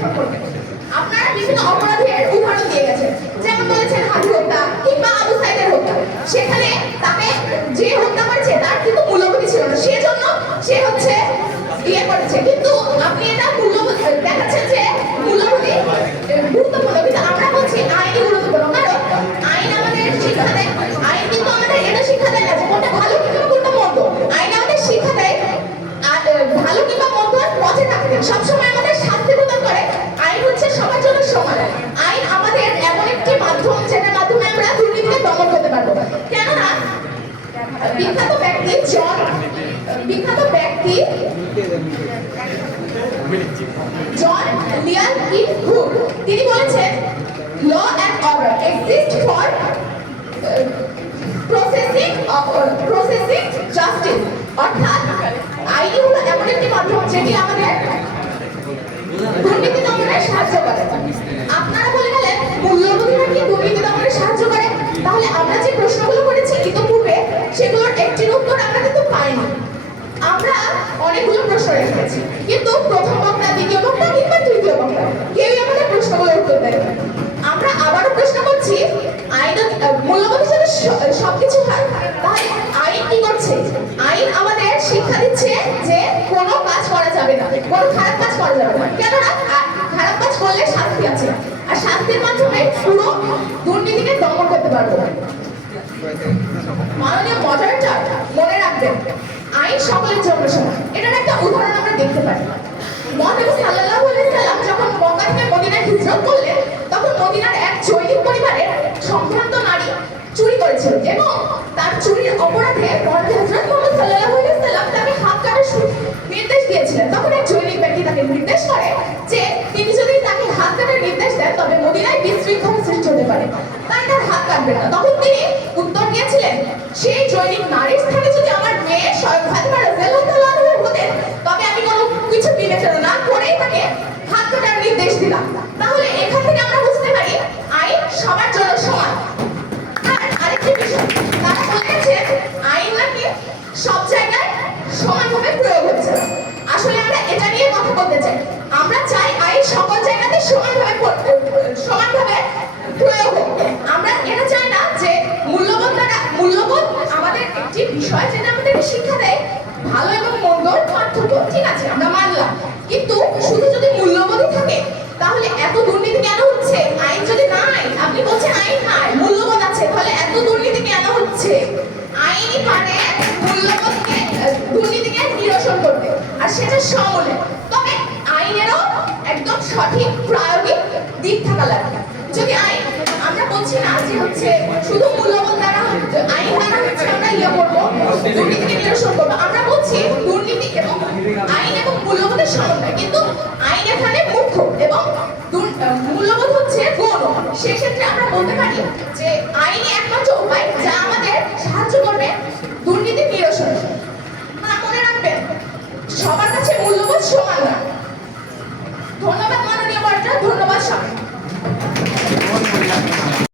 নিরসন করবে। আপনারা বিভিন্ন অপরাধের উদাহরণ দিয়ে গেছেন, যেমন বলেছেন হাদি হত্যা কিংবা আবু সাইদের হত্যা। সেখানে তাকে যে হত্যা করেছে তার কিন্তু মূল্যবোধই ছিল না, সেজন্য সে হচ্ছে ইয়ে করেছে। কিন্তু আপনি এটা মূল্যবোধ দেখাচ্ছেন যে মূল্যবোধই গুরুত্বপূর্ণ, কিন্তু আমরা বলছি আইনই গুরুত্বপূর্ণ। কারণ আইন আমাদের শিক্ষা দেয়, আইন কিন্তু আমাদের এটা শিক্ষা দেয় না যে কোনটা ভালো কিংবা কোনটা মন্দ। আইন আমাদের শিক্ষা দেয় ভালো কিংবা মন্দ পথে থাকতে, সবসময় আমাদের শাস্তি প্রদান করে। আইন হচ্ছে সবার জন্য সমান। আইন আমাদের এমন একটি মাধ্যম যেটার মাধ্যমে আমরা দুর্নীতিকে দমন করতে পারবো। কেননা বিখ্যাত ব্যক্তি জন লিয়ান ই হুক তিনি বলেছেন, law and order exist for processing justice. অর্থাৎ আইন হলো এমন একটি মাধ্যম যেটি আমাদের দুর্নীতি দমনে সাহায্য করে। আপনারা বলে গেলেন মূল্যবোধীরা কি দুর্নীতি দমনে সাহায্য করে? তাহলে আমরা যে প্রশ্নগুলো করেছি ইতিপূর্বে সেগুলোর একটির উত্তর আমরা কিন্তু পাইনি। আমরা অনেকগুলো প্রশ্ন রেখেছি, কিন্তু প্রথম বক্তা, দ্বিতীয় বক্তা কিংবা তৃতীয় বক্তা কেউই আমাদের প্রশ্নগুলোর উত্তর দেয়। আমরা আবারও প্রশ্ন করছি, আইন মূল্যবোধ যদি সবকিছু হয় তাহলে আইন কি করছে? আইন আমাদের শিক্ষা দিচ্ছে যে কোনো কাজ করা যাবে না, কোনো খারাপ কাজ করা যাবে না। কেননা খারাপ কাজ করলে শাস্তি আছে, আর শাস্তির মাধ্যমে পুরো দুর্নীতিকে দমন করতে পারবো। মাননীয় মডারেটর মনে রাখবেন, আইন সকলের জন্য সমান। এটার একটা উদাহরণ আমরা দেখতে পাই। মহানবী সাল্লাল্লাহু আলাইহি সাল্লাম যখন মক্কা থেকে মদিনায় হিজরত করলেন, তখন মদিনার এক জৈনিক পরিবারের সম্ভ্রান্ত নারী চুরি করেছিল এবং তার চুরির অপরাধে মহানবী হযরত মুহাম্মদ সাল্লাল্লাহু আলাইহি সাল্লাম তাকে হাত কাটার নির্দেশ দিয়েছিলেন। তখন এক জৈনিক ব্যক্তি তাকে নির্দেশ করে যে তিনি যদি তাকে হাত কাটার নির্দেশ দেন তবে মদিনায় বিশৃঙ্খলা সৃষ্টি হতে পারে, তাই তার হাত কাটবেন না। তখন তিনি উত্তর দিয়েছিলেন, সেই জৈনিক নারীর স্থানে যদি আমার মেয়ে স্বয়ং ফাতিমা রাদিয়াল্লাহু তাআলা আনহা হতেন তবে আমি কোনো কিছু বিবেচনা না করেই তাকে হাত কাটার নির্দেশ দিলাম। তাহলে এখান থেকে আমরা বুঝতে পারি আইন সবার জন্য সমান। আর আরেকটি বিষয়, তারা বলেছে আইন নাকি সব জায়গায় সমানভাবে প্রয়োগ হচ্ছে। আসলে আমরা এটা নিয়ে কথা বলতে চাই। আমরা চাই আইন সকল জায়গাতে সমানভাবে প্রয়োগ হোক। আমরা এটা চাই না যে মূল্যবোধ আমাদের একটি বিষয় যেটা আমাদেরকে শিক্ষা দেয় ভালো এবং মন্দর পার্থক্য, ঠিক আছে আমরা মানলাম, কিন্তু শুধু যদি মূল্যবোধই থাকে তাহলে এত দুর্নীতি কেন হচ্ছে? আইন যদি নাই, আপনি বলছেন আইন নাই, মূল্যবোধ আছে, তাহলে এত দুর্নীতি কেন হচ্ছে? আইনই পারে মূল্যবোধকে দুর্নীতিকে নিরসন করতে, আর সেটা সমূলে। তবে আইনেরও একদম সঠিক প্রায়োগিক দিক থাকা লাগবে। যদি আইন, আমরা বলছি না যে হচ্ছে শুধু মূল্যবোধ দ্বারা আইন দ্বারা হচ্ছে আমরা ইয়ে করবো দুর্নীতিকে নিরসন করবো। আমরা বলছি দুর্নীতি এবং আইন এবং মূল্যবোধের সমন্বয়, কিন্তু আইন এখানে মুখ্য এবং মূল্যবোধ হচ্ছে গৌণ। সেক্ষেত্রে আমরা বলতে পারি যে আইনই একমাত্র উপায় যা আমাদের সাহায্য করবে দুর্নীতি নিরসন। মনে রাখবেন সবার কাছে মূল্যবোধ সমান না।